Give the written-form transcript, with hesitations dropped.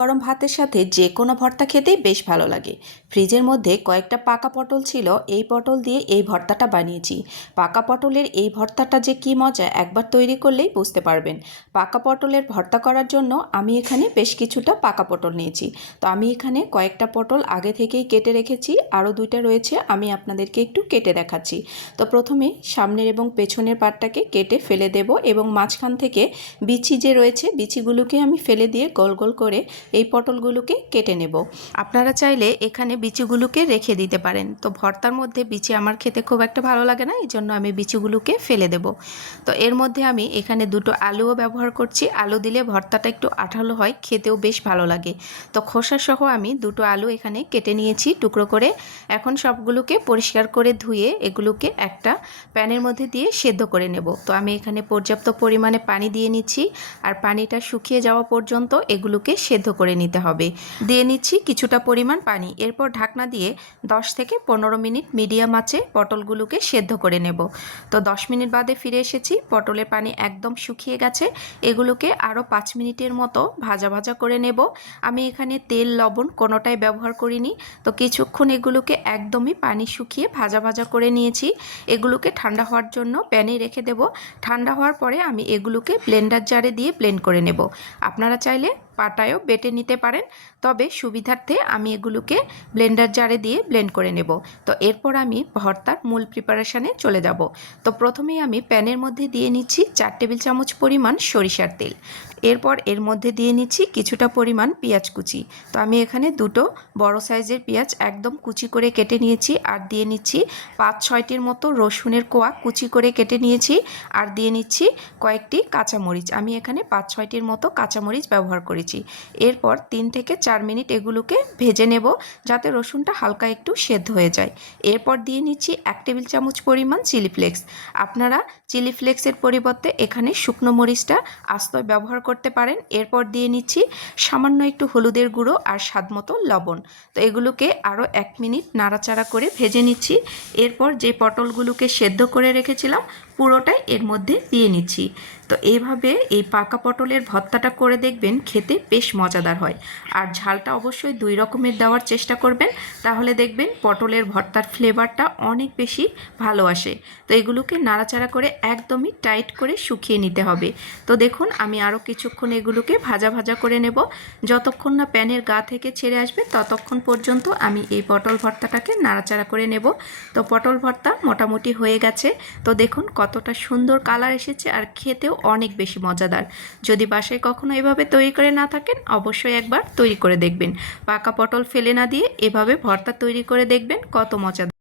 গরম ভাতের সাথে যে কোনো ভর্তা খেতেই বেশ ভালো লাগে। ফ্রিজের মধ্যে কয়েকটা পাকা পটল ছিল, এই পটল দিয়ে এই ভর্তাটা বানিয়েছি। পাকা পটলের এই ভর্তাটা যে কি মজা, একবার তৈরি করলেই বুঝতে পারবেন। পাকা পটলের ভর্তা করার জন্য আমি এখানে বেশ কিছুটা পাকা পটল নিয়েছি। তো আমি এখানে কয়েকটা পটল আগে থেকেই কেটে রেখেছি, আরও দুইটা রয়েছে, আমি আপনাদেরকে একটু কেটে দেখাচ্ছি। তো প্রথমে সামনের এবং পেছনের পাটটাকে কেটে ফেলে দেব এবং মাঝখান থেকে বিচি যে রয়েছে বিচিগুলোকে আমি ফেলে দিয়ে গোল গোল করে এই পটলগুলোকে কেটে নেব। আপনারা চাইলে এখানে বিচিগুলোকে রেখে দিতে পারেন। তো ভর্তার মধ্যে বিচি আমার খেতে খুব একটা ভালো লাগে না, এই জন্য আমি বিচিগুলোকে ফেলে দেব। তো এর মধ্যে আমি এখানে দুটো আলুও ব্যবহার করছি। আলু দিলে ভর্তাটা একটু আঠালো হয়, খেতেও বেশ ভালো লাগে। তো খোসা সহ আমি দুটো আলু এখানে কেটে নিয়েছি টুকরো করে। এখন সবগুলোকে পরিষ্কার করে ধুয়ে এগুলোকে একটা প্যানের মধ্যে দিয়ে সেদ্ধ করে নেব। তো আমি এখানে পর্যাপ্ত পরিমাণে পানি দিয়ে নিচ্ছি, আর পানিটা শুকিয়ে যাওয়া পর্যন্ত এগুলোকে সেদ্ধ করে নিতে হবে। দিয়ে নিচ্ছি কিছুটা পরিমাণ পানি। এরপর ঢাকনা দিয়ে 10 থেকে 15 মিনিট মিডিয়াম আঁচে পটলগুলোকে সেদ্ধ করে নেব। তো 10 মিনিট বাদে ফিরে এসেছি, পটলের পানি একদম শুকিয়ে গেছে। এগুলোকে আরও 5 মিনিটের মতো ভাজা ভাজা করে নেব। আমি এখানে তেল লবণ কোনোটাই ব্যবহার করিনি। তো কিছুক্ষণ এগুলোকে একদমই পানি শুকিয়ে ভাজা ভাজা করে নিয়েছি। এগুলোকে ঠান্ডা হওয়ার জন্য প্যানে রেখে দেব। ঠান্ডা হওয়ার পরে আমি এগুলোকে ব্লেন্ডার জারে দিয়ে ব্লেন্ড করে নেব। আপনারা চাইলে পাটায়ও বেটে নিতে পারেন, তবে সুবিধার্থে আমি এগুলোকে ব্লেন্ডার জারে দিয়ে ব্লেন্ড করে নেব। তো এরপর আমি ভর্তার মূল প্রিপারেশানে চলে যাব। তো প্রথমেই আমি প্যানের মধ্যে দিয়ে নিচ্ছি 4 টেবিল চামচ পরিমাণ সরিষার তেল। এরপর এর মধ্যে দিয়ে নিচ্ছি কিছুটা পরিমাণ পেঁয়াজ কুচি। তো আমি এখানে দুটো বড় সাইজের পেঁয়াজ একদম কুচি করে কেটে নিয়েছি, আর দিয়ে নিচ্ছি 5-6টির মতো রসুনের কোয়া কুচি করে কেটে নিয়েছি, আর দিয়ে নিচ্ছি কয়েকটি কাঁচামরিচ। আমি এখানে 5-6টির মতো কাঁচামরিচ ব্যবহার করেছি। এরপর 3 থেকে 4 মিনিট এগুলোকে ভেজে নেব, যাতে রসুনটা হালকা একটু সেদ্ধ হয়ে যায়। এরপর দিয়ে নিচ্ছি 1 টেবিল চামচ পরিমাণ চিলি ফ্লেক্স। আপনারা চিলি ফ্লেক্সের পরিবর্তে এখানে শুকনো মরিচটা আস্ত ব্যবহার করতে পারেন। এরপর দিয়ে নিচ্ছি সামান্য একটু হলুদের গুঁড়ো আর স্বাদমতো লবণ। তো এগুলোকে আরও 1 মিনিট নাড়াচাড়া করে ভেজে নিচ্ছি। এরপর যে পটলগুলোকে সেদ্ধ করে রেখেছিলাম পুরোটাই এর মধ্যে দিয়ে নিচ্ছি। তো এইভাবে এই পাকা পটলের ভর্তাটা করে দেখবেন, খেতে বেশ মজাদার হয়। আর ঝালটা অবশ্যই 2 রকমের দেওয়ার চেষ্টা করবেন, তাহলে দেখবেন পটলের ভর্তার ফ্লেভারটা অনেক বেশি ভালো আসে। তো এগুলোকে নাড়াচাড়া করে একদমই টাইট করে শুকিয়ে নিতে হবে। তো দেখুন আমি আরও কিছুক্ষণ এগুলোকে ভাজা ভাজা করে নেব। যতক্ষণ না প্যানের গা থেকে ছেড়ে আসবে ততক্ষণ পর্যন্ত আমি এই পটল ভর্তাটাকে নাড়াচাড়া করে নেব। তো পটল ভর্তা মোটামুটি হয়ে গেছে। তো দেখুন কতটা সুন্দর কালার এসেছে, আর খেতেও অনেক বেশি মজাদার। যদি বাসায় কখনো এভাবে তৈরি করে না থাকেন, অবশ্যই একবার তৈরি করে দেখবেন। পাকা পটল ফেলে না দিয়ে এভাবে ভর্তা তৈরি করে দেখবেন, কত মজাদার।